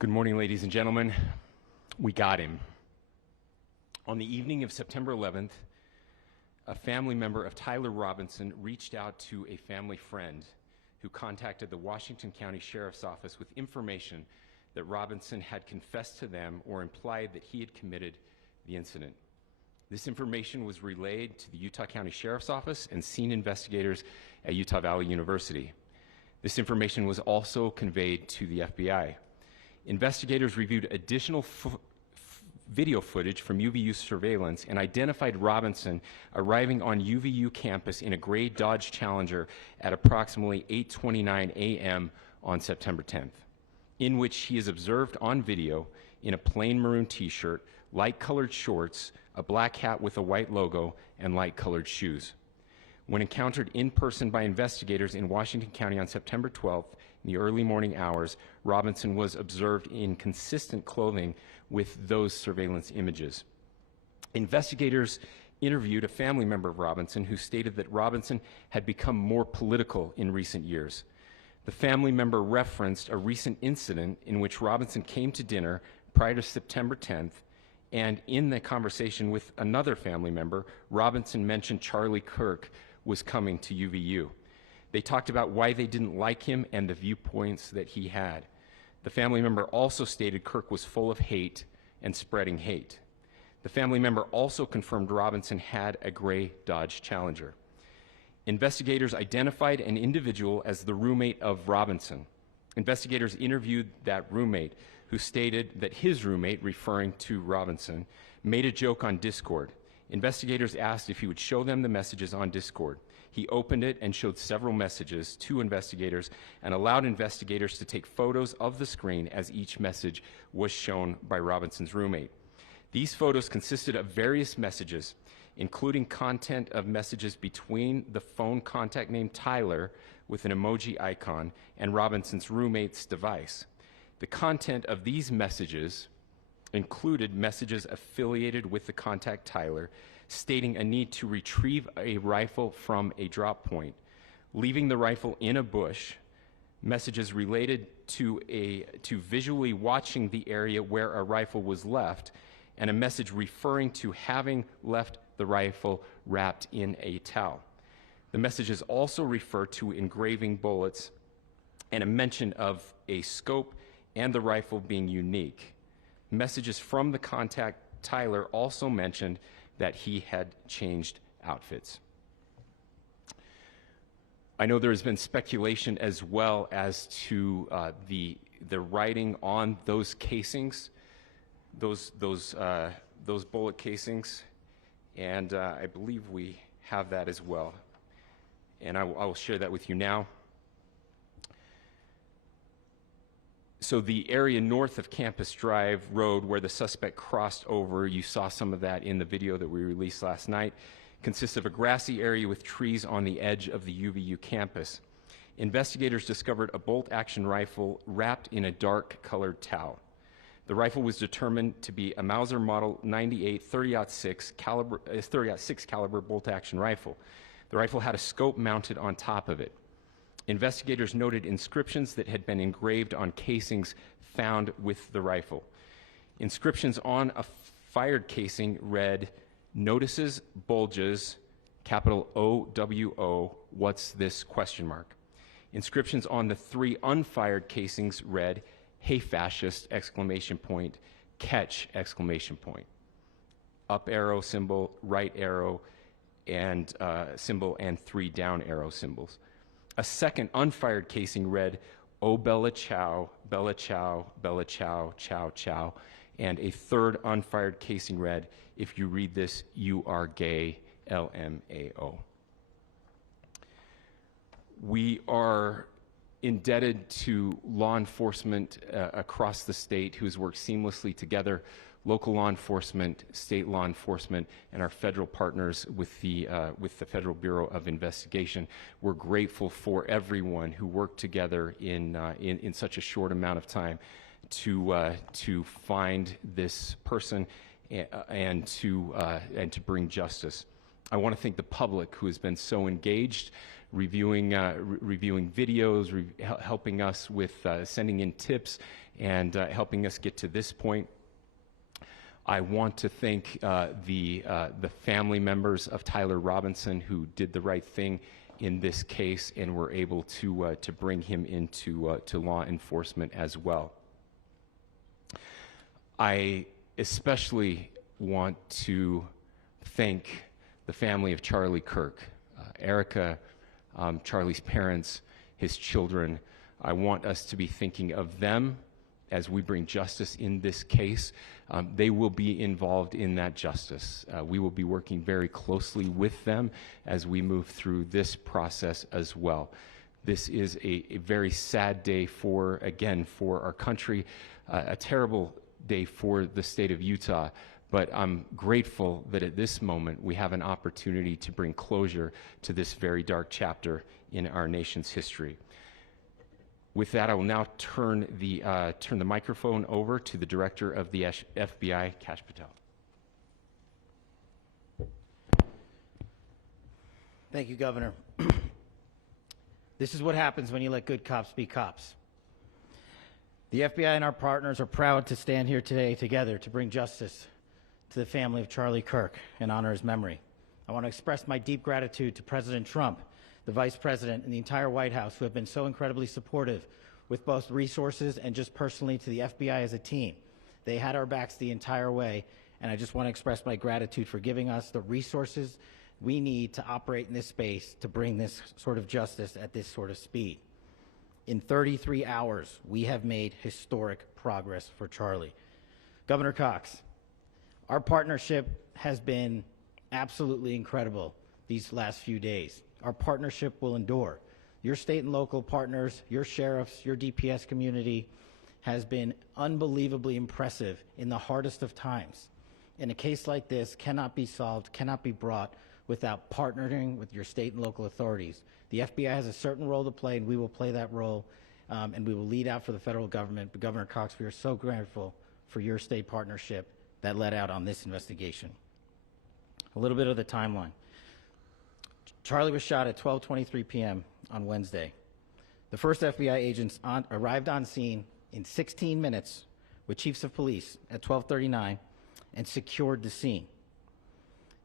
Good morning, ladies and gentlemen. We got him. On the evening of September 11th, a family member of Tyler Robinson reached out to a family friend who contacted the Washington County Sheriff's Office with information that Robinson had confessed to them or implied that he had committed the incident. This information was relayed to the Utah County Sheriff's Office and scene investigators at Utah Valley University. This information was also conveyed to the FBI. Investigators reviewed additional video footage from UVU surveillance and identified Robinson arriving on UVU campus in a gray Dodge Challenger at approximately 8:29 a.m. on September 10th, in which he is observed on video in a plain maroon t-shirt, light-colored shorts, a black hat with a white logo, and light-colored shoes. When encountered in person by investigators in Washington County on September 12th, in the early morning hours, Robinson was observed in consistent clothing with those surveillance images. Investigators interviewed a family member of Robinson who stated that Robinson had become more political in recent years. The family member referenced a recent incident in which Robinson came to dinner prior to September 10th, and in the conversation with another family member, Robinson mentioned Charlie Kirk was coming to UVU. They talked about why they didn't like him and the viewpoints that he had. The family member also stated Kirk was full of hate and spreading hate. The family member also confirmed Robinson had a gray Dodge Challenger. Investigators identified an individual as the roommate of Robinson. Investigators interviewed that roommate, who stated that his roommate, referring to Robinson, made a joke on Discord. Investigators asked if he would show them the messages on Discord. He opened it and showed several messages to investigators and allowed investigators to take photos of the screen as each message was shown by Robinson's roommate. These photos consisted of various messages, including content of messages between the phone contact named Tyler with an emoji icon and Robinson's roommate's device. The content of these messages included messages affiliated with the contact Tyler, stating a need to retrieve a rifle from a drop point, leaving the rifle in a bush, messages related to visually watching the area where a rifle was left, and a message referring to having left the rifle wrapped in a towel. The messages also refer to engraving bullets and a mention of a scope and the rifle being unique. Messages from the contact Tyler also mentioned that he had changed outfits. I know there has been speculation as well as to the writing on those casings, those bullet casings, and I believe we have that as well. And I will share that with you now. So the area north of Campus Drive Road where the suspect crossed over, you saw some of that in the video that we released last night, consists of a grassy area with trees on the edge of the UVU campus. Investigators discovered a bolt-action rifle wrapped in a dark-colored towel. The rifle was determined to be a Mauser Model 98 30-06 caliber bolt-action rifle. The rifle had a scope mounted on top of it. Investigators noted inscriptions that had been engraved on casings found with the rifle. Inscriptions on a fired casing read, "Notices, bulges, capital OWO, what's this?" ? Inscriptions on the 3 unfired casings read, "Hey fascist!" ! Catch! Up arrow symbol, right arrow and symbol, and 3 down arrow symbols. A second unfired casing read, "Oh Bella Chow, Bella Chow, Bella Chow, Chow Chow," and a third unfired casing read, "If you read this, you are gay, LMAO." We are indebted to law enforcement across the state who has worked seamlessly together, local law enforcement, state law enforcement, and our federal partners with the Federal Bureau of Investigation. We're grateful for everyone who worked together in such a short amount of time to find this person and to bring justice. I want to thank the public who has been so engaged, reviewing videos, helping us with sending in tips and helping us get to this point. I want to thank the family members of Tyler Robinson who did the right thing in this case and were able to bring him into to law enforcement as well. I especially want to thank the family of Charlie Kirk, Erica, Charlie's parents, his children. I want us to be thinking of them as we bring justice in this case. They will be involved in that justice. We will be working very closely with them as we move through this process as well. This is a very sad day for our country, a terrible day for the state of Utah, but I'm grateful that at this moment we have an opportunity to bring closure to this very dark chapter in our nation's history. With that, I will now turn the microphone over to the Director of the FBI, Kash Patel. Thank you, Governor. This is what happens when you let good cops be cops. The FBI and our partners are proud to stand here today together to bring justice to the family of Charlie Kirk and honor his memory. I want to express my deep gratitude to President Trump, the Vice President, and the entire White House who have been so incredibly supportive with both resources and just personally to the FBI as a team. They had our backs the entire way, and I just want to express my gratitude for giving us the resources we need to operate in this space to bring this sort of justice at this sort of speed. In 33 hours, we have made historic progress for Charlie. Governor Cox, our partnership has been absolutely incredible these last few days. Our partnership will endure. Your state and local partners, your sheriffs, your DPS community has been unbelievably impressive in the hardest of times. And a case like this cannot be solved, cannot be brought without partnering with your state and local authorities. The FBI has a certain role to play, and we will play that role, and we will lead out for the federal government. But Governor Cox, we are so grateful for your state partnership that led out on this investigation. A little bit of the timeline. Charlie was shot at 12:23 p.m. on Wednesday. The first FBI agents arrived on scene in 16 minutes with chiefs of police at 12:39 and secured the scene.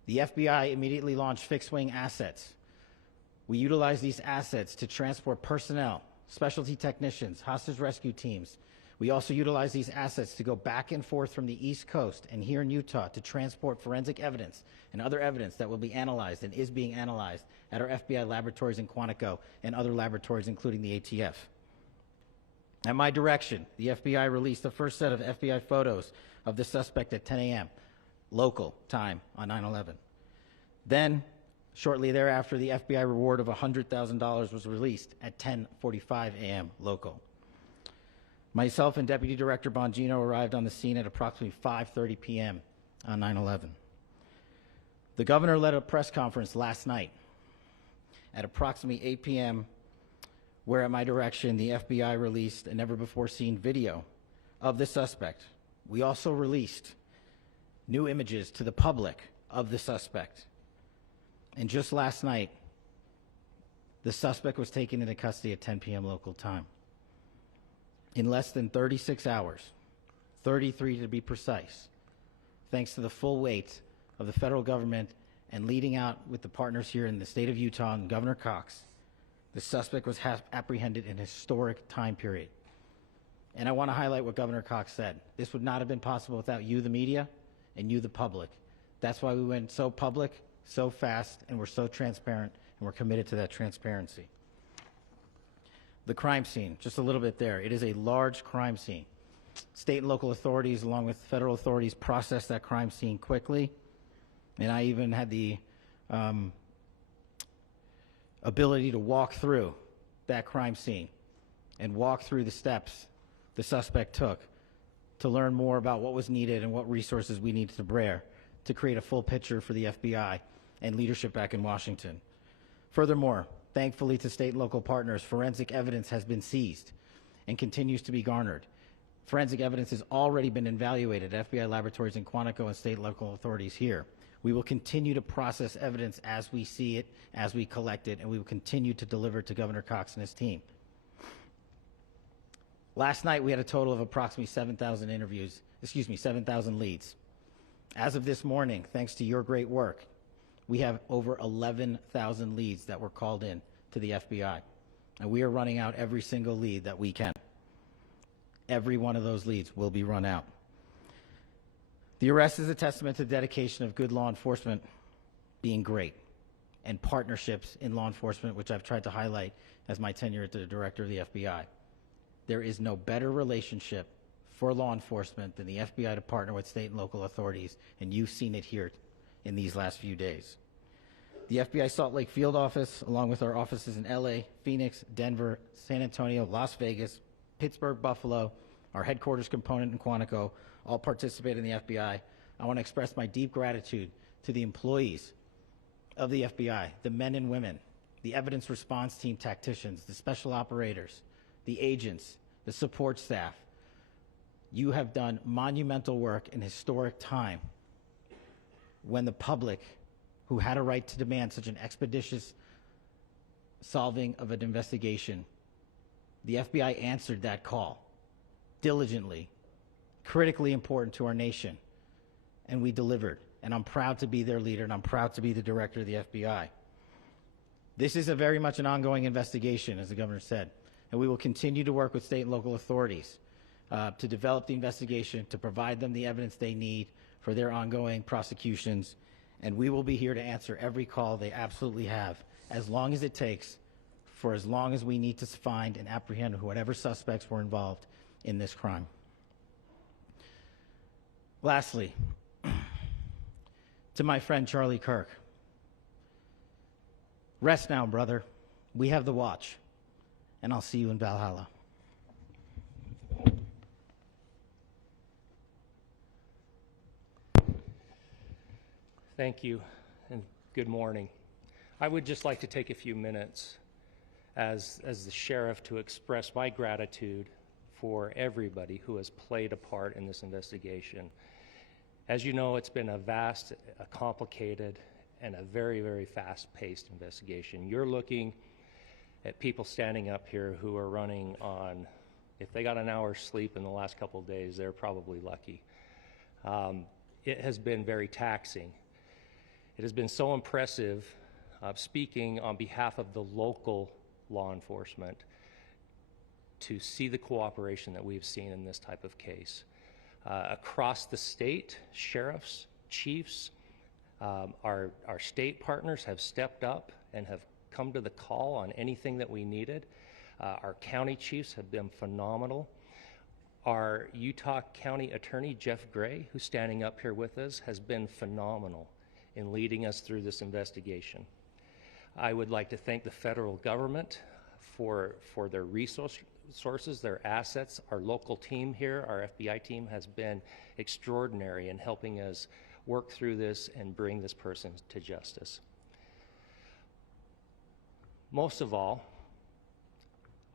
The FBI immediately launched fixed-wing assets. We utilized these assets to transport personnel, specialty technicians, hostage rescue teams. We also utilized these assets to go back and forth from the East Coast and here in Utah to transport forensic evidence and other evidence that will be analyzed and is being analyzed at our FBI laboratories in Quantico and other laboratories, including the ATF. At my direction, the FBI released the first set of FBI photos of the suspect at 10 a.m. local time on 9/11. Then, shortly thereafter, the FBI reward of $100,000 was released at 10:45 a.m. local. Myself and Deputy Director Bongino arrived on the scene at approximately 5:30 p.m. on 9/11. The governor led a press conference last night at approximately 8 p.m., where at my direction, the FBI released a never-before-seen video of the suspect. We also released new images to the public of the suspect. And just last night, the suspect was taken into custody at 10 p.m. local time. In less than 36 hours, 33 to be precise, thanks to the full weight of the federal government and leading out with the partners here in the state of Utah and Governor Cox, the suspect was apprehended in a historic time period. And I want to highlight what Governor Cox said. This would not have been possible without you, the media, and you, the public. That's why we went so public, so fast, and we're so transparent, and we're committed to that transparency. The crime scene, just a little bit there. It is a large crime scene. State and local authorities, along with federal authorities, processed that crime scene quickly. And I even had the ability to walk through that crime scene and walk through the steps the suspect took to learn more about what was needed and what resources we needed to bear to create a full picture for the FBI and leadership back in Washington. Furthermore, thankfully to state and local partners, forensic evidence has been seized and continues to be garnered. Forensic evidence has already been evaluated at FBI laboratories in Quantico and state and local authorities here. We will continue to process evidence as we see it, as we collect it, and we will continue to deliver to Governor Cox and his team. Last night, we had a total of approximately 7,000 leads. As of this morning, thanks to your great work, we have over 11,000 leads that were called in to the FBI. And we are running out every single lead that we can. Every one of those leads will be run out. The arrest is a testament to the dedication of good law enforcement being great, and partnerships in law enforcement, which I've tried to highlight as my tenure as the director of the FBI. There is no better relationship for law enforcement than the FBI to partner with state and local authorities, and you've seen it here in these last few days. The FBI Salt Lake field office, along with our offices in LA, Phoenix, Denver, San Antonio, Las Vegas, Pittsburgh, Buffalo, our headquarters component in Quantico, all participate in the FBI. I want to express my deep gratitude to the employees of the FBI, the men and women, the evidence response team tacticians, the special operators, the agents, the support staff. You have done monumental work in historic time when the public, who had a right to demand such an expeditious solving of an investigation, the FBI answered that call diligently, critically important to our nation, and we delivered. And I'm proud to be their leader, and I'm proud to be the director of the FBI. This is very much an ongoing investigation, as the governor said, and we will continue to work with state and local authorities to develop the investigation, to provide them the evidence they need for their ongoing prosecutions, and we will be here to answer every call they absolutely have, as long as it takes, for as long as we need to find and apprehend whatever suspects were involved in this crime. Lastly, to my friend Charlie Kirk, rest now, brother. We have the watch, and I'll see you in Valhalla. Thank you, and good morning. I would just like to take a few minutes as the sheriff to express my gratitude for everybody who has played a part in this investigation. As you know, it's been a vast, a complicated, and a very, very fast-paced investigation. You're looking at people standing up here who are running on, if they got an hour's sleep in the last couple of days, they're probably lucky. It has been very taxing. It has been so impressive, speaking on behalf of the local law enforcement, to see the cooperation that we've seen in this type of case. Across the state, sheriffs, chiefs, our state partners have stepped up and have come to the call on anything that we needed. Our county chiefs have been phenomenal. Our Utah County Attorney, Jeff Gray, who's standing up here with us, has been phenomenal in leading us through this investigation. I would like to thank the federal government for their resources, their assets. Our local team here, our FBI team, has been extraordinary in helping us work through this and bring this person to justice. Most of all,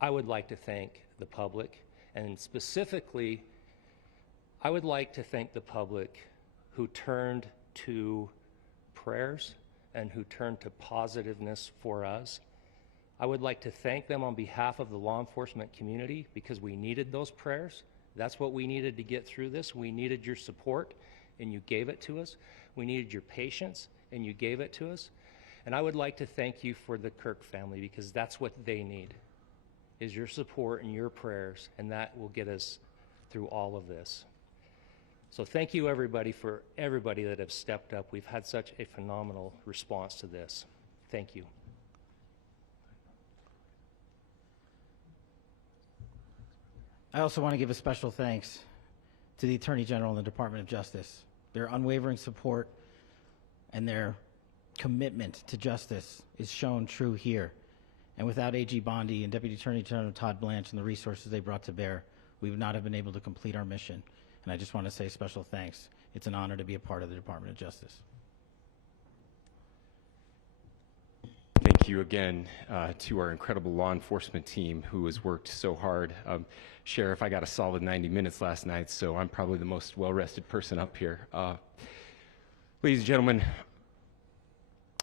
I would like to thank the public, and specifically, I would like to thank the public who turned to prayers and who turned to positiveness for us. I would like to thank them on behalf of the law enforcement community, because we needed those prayers. That's what we needed to get through this. We needed your support, and you gave it to us. We needed your patience, and you gave it to us. And I would like to thank you for the Kirk family, because that's what they need, is your support and your prayers, and that will get us through all of this. So thank you, everybody, for everybody that have stepped up. We've had such a phenomenal response to this. Thank you. I also want to give a special thanks to the Attorney General and the Department of Justice. Their unwavering support and their commitment to justice is shown true here. And without AG Bondi and Deputy Attorney General Todd Blanche and the resources they brought to bear, we would not have been able to complete our mission. And I just want to say special thanks. It's an honor to be a part of the Department of Justice. Thank you again to our incredible law enforcement team who has worked so hard. Sheriff, I got a solid 90 minutes last night, so I'm probably the most well-rested person up here. Ladies and gentlemen,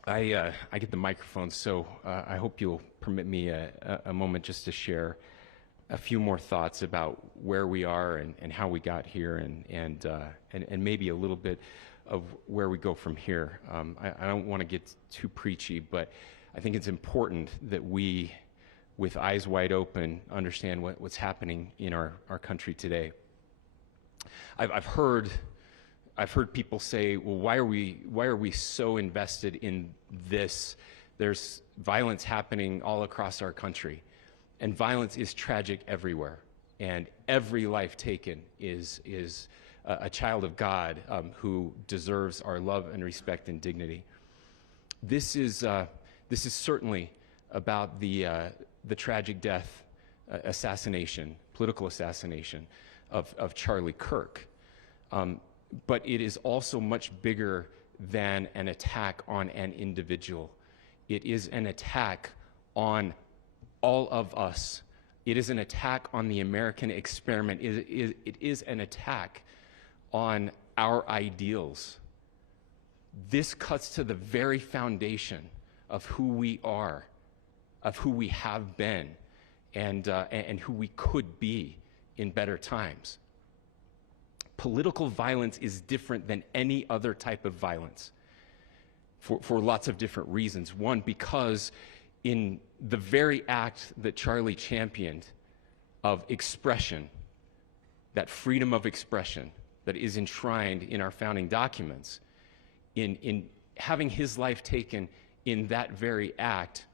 I get the microphone, so I hope you'll permit me a moment just to share a few more thoughts about where we are and how we got here, and maybe a little bit of where we go from here. I don't want to get too preachy, but I think it's important that we, with eyes wide open, understand what's happening in our country today. I've heard people say, well, why are we so invested in this? There's violence happening all across our country, and violence is tragic everywhere, and every life taken is a child of God who deserves our love and respect and dignity. This is certainly about the tragic death, political assassination of Charlie Kirk. But it is also much bigger than an attack on an individual. It is an attack on all of us. It is an attack on the American experiment. It is an attack on our ideals. This cuts to the very foundation of who we are, of who we have been, and who we could be in better times. Political violence is different than any other type of violence for lots of different reasons. One, because in the very act that Charlie championed of expression, that freedom of expression that is enshrined in our founding documents, in having his life taken in that very act,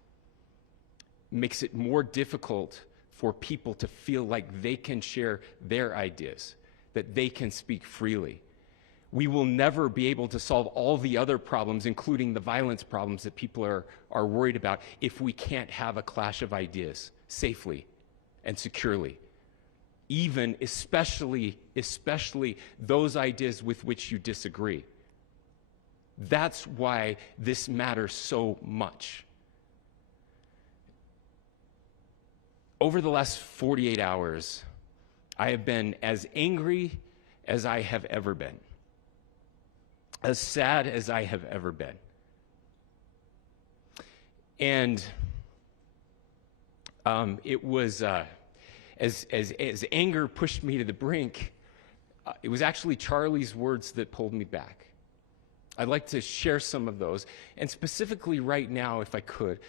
makes it more difficult for people to feel like they can share their ideas, that they can speak freely. We will never be able to solve all the other problems, including the violence problems that people are worried about, if we can't have a clash of ideas safely and securely. Especially those ideas with which you disagree. That's why this matters so much. Over the last 48 hours, I have been as angry as I have ever been, as sad as I have ever been. And it was, as anger pushed me to the brink, it was actually Charlie's words that pulled me back. I'd like to share some of those. And specifically right now, if I could,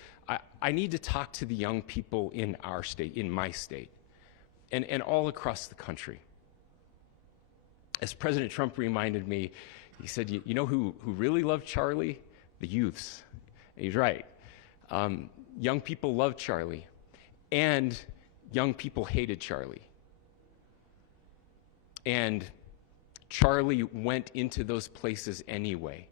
I need to talk to the young people in our state, in my state, and all across the country. As President Trump reminded me, he said, you know who really loved Charlie? The youths. And he's right. Young people loved Charlie, and young people hated Charlie. And Charlie went into those places anyway.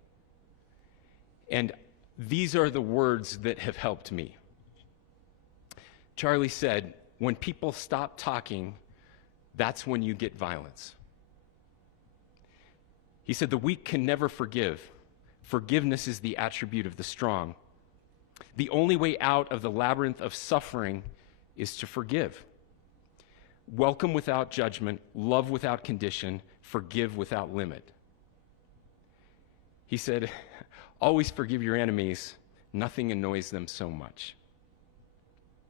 And these are the words that have helped me. Charlie said, when people stop talking, that's when you get violence. He said, the weak can never forgive. Forgiveness is the attribute of the strong. The only way out of the labyrinth of suffering is to forgive. Welcome without judgment, love without condition, forgive without limit. He said, always forgive your enemies. Nothing annoys them so much.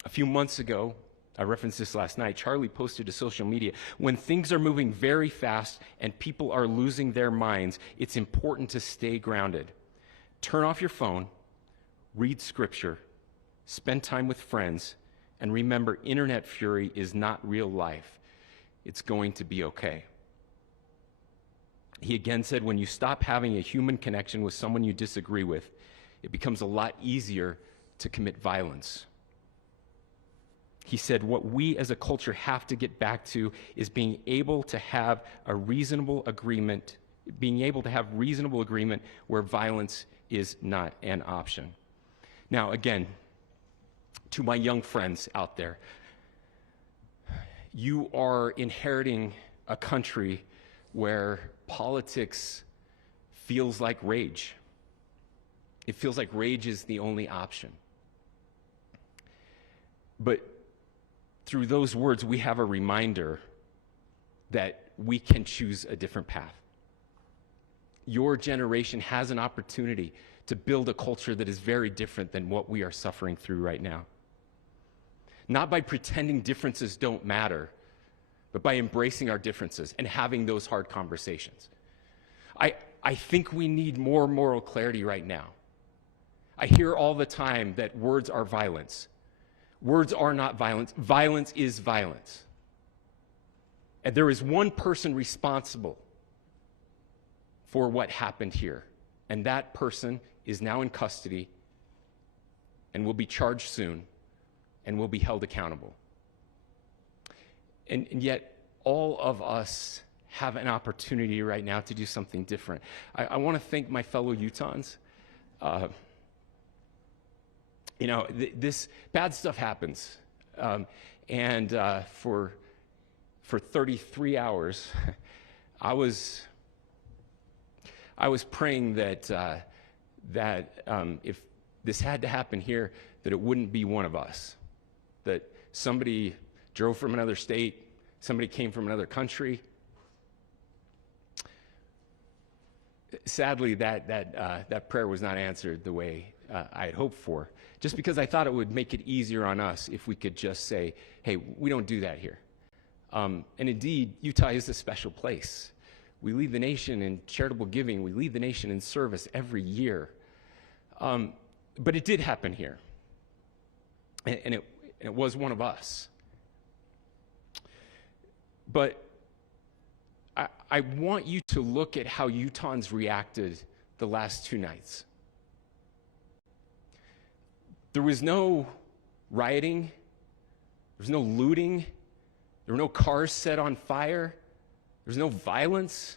A few months ago, I referenced this last night, Charlie posted to social media, when things are moving very fast and people are losing their minds, it's important to stay grounded. Turn off your phone, read scripture, spend time with friends, and remember, internet fury is not real life. It's going to be okay. He again said, when you stop having a human connection with someone you disagree with, it becomes a lot easier to commit violence. He said, what we as a culture have to get back to is being able to have a reasonable agreement, where violence is not an option. Now, again, to my young friends out there, you are inheriting a country where politics feels like rage. It feels like rage is the only option. But through those words, we have a reminder that we can choose a different path. Your generation has an opportunity to build a culture that is very different than what we are suffering through right now. not by pretending differences don't matter, but by embracing our differences and having those hard conversations. I think we need more moral clarity right now. I hear all the time that words are violence. Words are not violence. Violence is violence. And there is one person responsible for what happened here. And that person is now in custody and will be charged soon and will be held accountable. And yet, all of us have an opportunity right now to do something different. I want to thank my fellow Utahns. This bad stuff happens. For 33 hours, I was praying that if this had to happen here, that it wouldn't be one of us, that somebody drove from another state, somebody came from another country. Sadly, that prayer was not answered the way I had hoped for, just because I thought it would make it easier on us if we could just say, hey, we don't do that here. And indeed, Utah is a special place. We lead the nation in charitable giving. We lead the nation in service every year. But it did happen here. And it was one of us. But I want you to look at how Utahns reacted the last 2 nights. There was no rioting. There was no looting. There were no cars set on fire. There was no violence.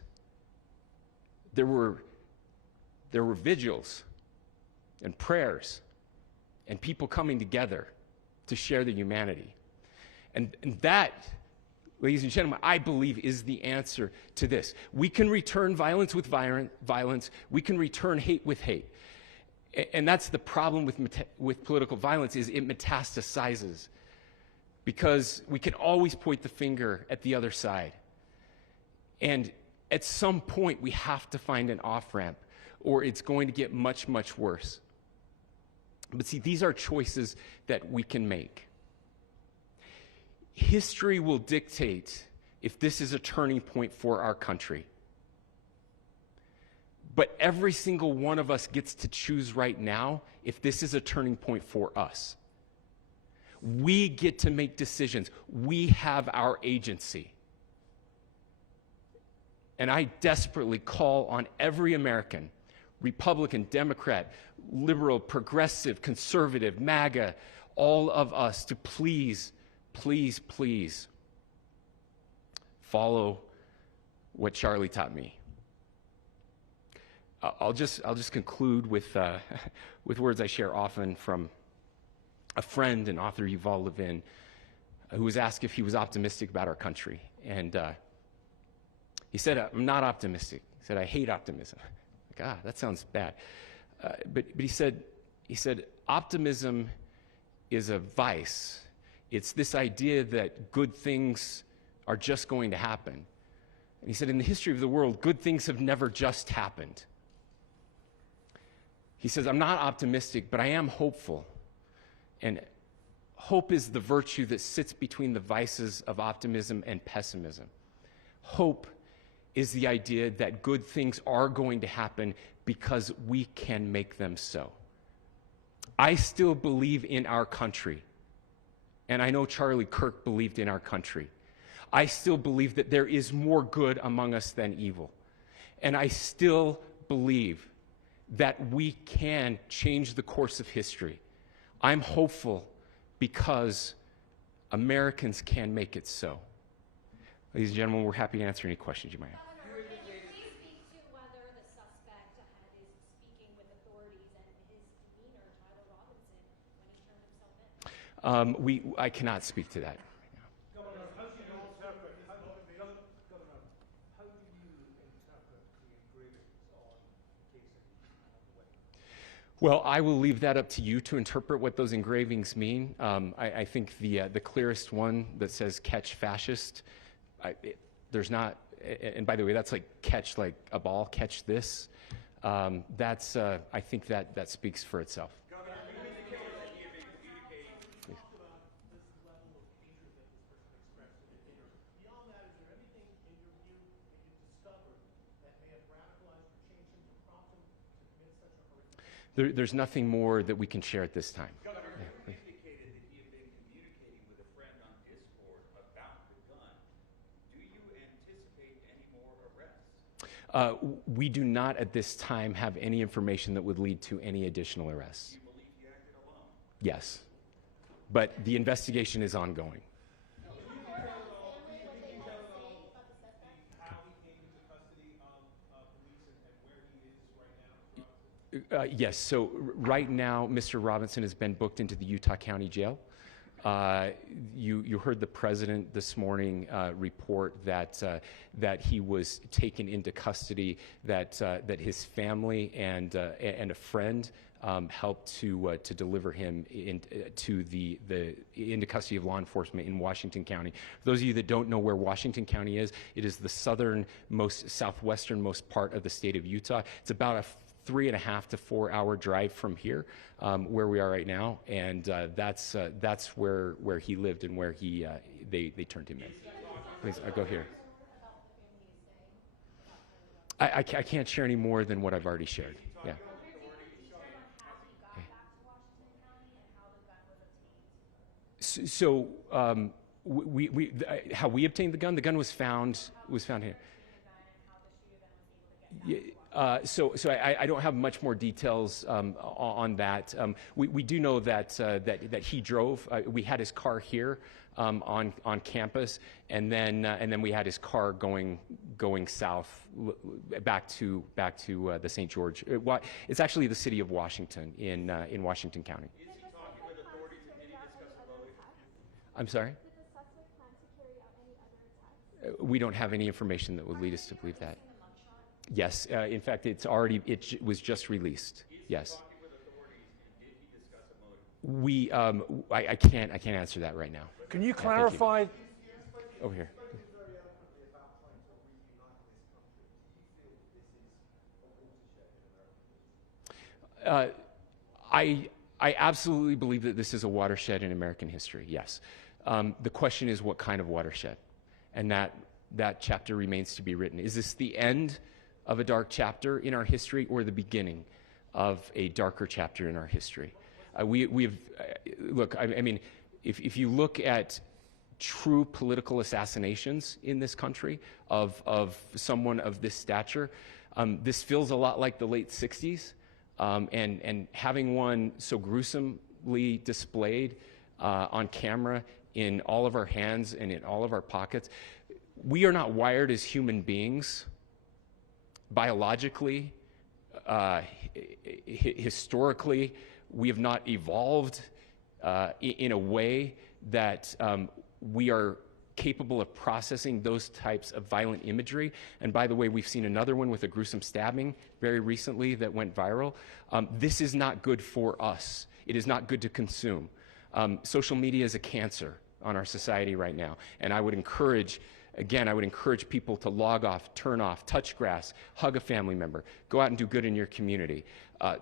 There were vigils and prayers and people coming together to share the humanity. And that, ladies and gentlemen, I believe is the answer to this. We can return violence with violence. We can return hate with hate. And that's the problem with political violence, is it metastasizes. Because we can always point the finger at the other side. And at some point, we have to find an off-ramp, or it's going to get much, much worse. But see, these are choices that we can make. History will dictate if this is a turning point for our country. But every single one of us gets to choose right now if this is a turning point for us. We get to make decisions. We have our agency. And I desperately call on every American, Republican, Democrat, liberal, progressive, conservative, MAGA, all of us to please, please, please follow what Charlie taught me. I'll just conclude with words I share often from a friend and author, Yuval Levin, who was asked if he was optimistic about our country. And he said, I'm not optimistic. He said, I hate optimism. Like, that sounds bad. But he said, optimism is a vice. It's this idea that good things are just going to happen. And he said, in the history of the world, good things have never just happened. He says, I'm not optimistic, but I am hopeful. And hope is the virtue that sits between the vices of optimism and pessimism. Hope is the idea that good things are going to happen because we can make them so. I still believe in our country. And I know Charlie Kirk believed in our country. I still believe that there is more good among us than evil. And I still believe that we can change the course of history. I'm hopeful because Americans can make it so. Ladies and gentlemen, we're happy to answer any questions you might have. Governor, can you please speak to whether the suspect is speaking with authorities and his demeanor, Tyler Robinson, when he turned himself in? I cannot speak to that. Governor, how do you interpret the engravings on the case of the Well, I will leave that up to you to interpret what those engravings mean. I think the clearest one that says "catch fascist," there's not, and by the way, that's like catch like a ball, catch this. That's I think that speaks for itself. Governor, you indicated that he had been communicating There's nothing more that we can share at this time. Governor, you indicated that he had been communicating with a friend on Discord about the gun. Do you anticipate any more arrests? We do not at this time have any information that would lead to any additional arrests. Do you believe he acted alone? Yes. But the investigation is ongoing. How he came into custody of police and where he is right now? Yes, so right now, Mr. Robinson has been booked into the Utah County Jail. You heard the president this morning report that he was taken into custody, that his family and a friend helped to deliver him into custody of law enforcement in Washington County. For those of you that don't know where Washington County is, it is the southwesternmost part of the state of Utah. It's about a 3.5 to 4 hour drive from here, where we are right now, and that's where he lived and where they turned him in. Please, go here. I can't share any more than what I've already shared. Yeah. So how we obtained the gun? The gun was found here. So I don't have much more details on that. We do know that he drove. We had his car here on campus, and then we had his car going south back to the St. George. It's actually the city of Washington in Washington County. Is he talking with authorities and did he discuss a motive? I'm sorry? Did the suspect plan to carry out any other attacks? We don't have any information that would lead us to believe that. Yes, in fact, it was just released. Yes. Talking with authorities and did he discuss a motive? I can't answer that right now. Can you clarify? Over here. I absolutely believe that this is a watershed in American history. Yes. The question is, what kind of watershed? And that chapter remains to be written. Is this the end of a dark chapter in our history, or the beginning of a darker chapter in our history? Look, I mean, if you look at true political assassinations in this country of someone of this stature, this feels a lot like the late 60s, and having one so gruesomely displayed on camera in all of our hands and in all of our pockets. We are not wired as human beings biologically, historically. We have not evolved in a way that we are capable of processing those types of violent imagery. And by the way, we've seen another one with a gruesome stabbing very recently that went viral. This is not good for us. It is not good to consume. Social media is a cancer on our society right now. And I would encourage people to log off, turn off, touch grass, hug a family member, go out and do good in your community.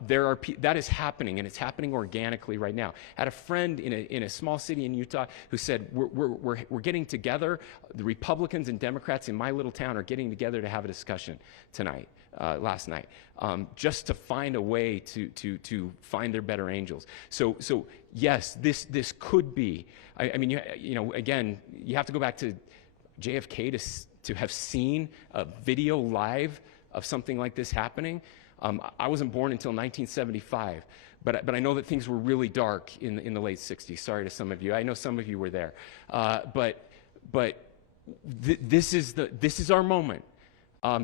That is happening, and it's happening organically right now. I had a friend in a small city in Utah who said, we're getting together, the Republicans and Democrats in my little town are getting together to have a discussion last night, just to find a way to find their better angels. So yes, this could be, I mean, again, you have to go back to JFK to have seen a video live of something like this happening. I wasn't born until 1975, but I know that things were really dark in the late 60s. Sorry to some of you. I know some of you were there. But this is our moment.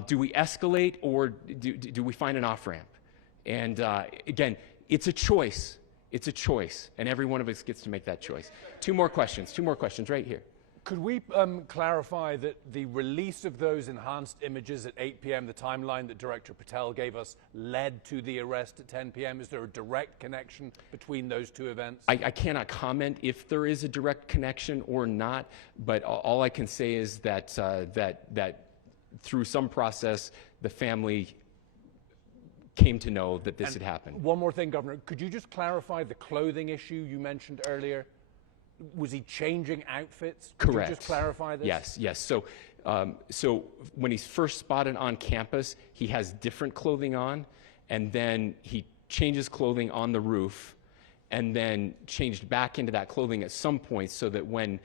Do we escalate, or do we find an off-ramp? And again, it's a choice. It's a choice, and every one of us gets to make that choice. Two more questions right here. Could we clarify that the release of those enhanced images at 8 p.m., the timeline that Director Patel gave us, led to the arrest at 10 p.m.? Is there a direct connection between those two events? I cannot comment if there is a direct connection or not, but all I can say is that through some process, the family came to know that this had happened. One more thing, Governor. Could you just clarify the clothing issue you mentioned earlier? Was he changing outfits? Could Correct. you just clarify this? Yes. So when he's first spotted on campus, he has different clothing on, and then he change his clothing on the roof, and then changed back into that clothing at some point, so that when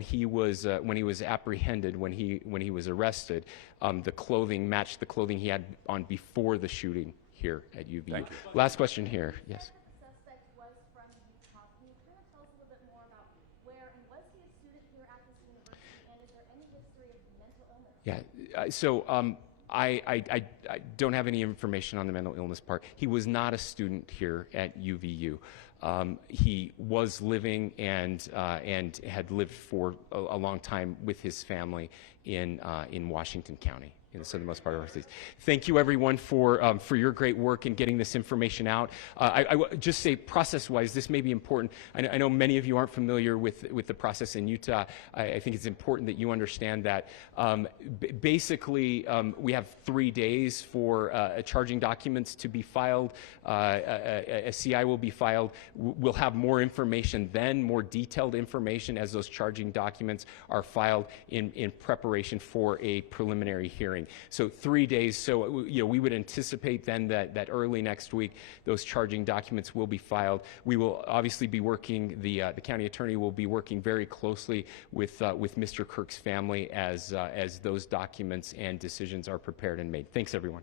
he was apprehended, when he was arrested, the clothing matched the clothing he had on before the shooting here at UVU. Thank you. Last question here. Yes. The suspect was from Utah. Can you kind of tell us a little bit more about where, and was he a student here at this university, and is there any history of mental illness? Yeah. So I don't have any information on the mental illness part. He was not a student here at UVU. He was living and had lived for a long time with his family in Washington County, in the southernmost part of our state. Thank you, everyone, for your great work in getting this information out. I would just say, process-wise, this may be important. I know many of you aren't familiar with the process in Utah. I think it's important that you understand that. Basically, we have 3 days for charging documents to be filed. A CI will be filed. We'll have more information then, more detailed information as those charging documents are filed in preparation for a preliminary hearing. So 3 days. So we would anticipate then that early next week those charging documents will be filed. We will obviously be working. The county attorney will be working very closely with Mr. Kirk's family as those documents and decisions are prepared and made. Thanks, everyone.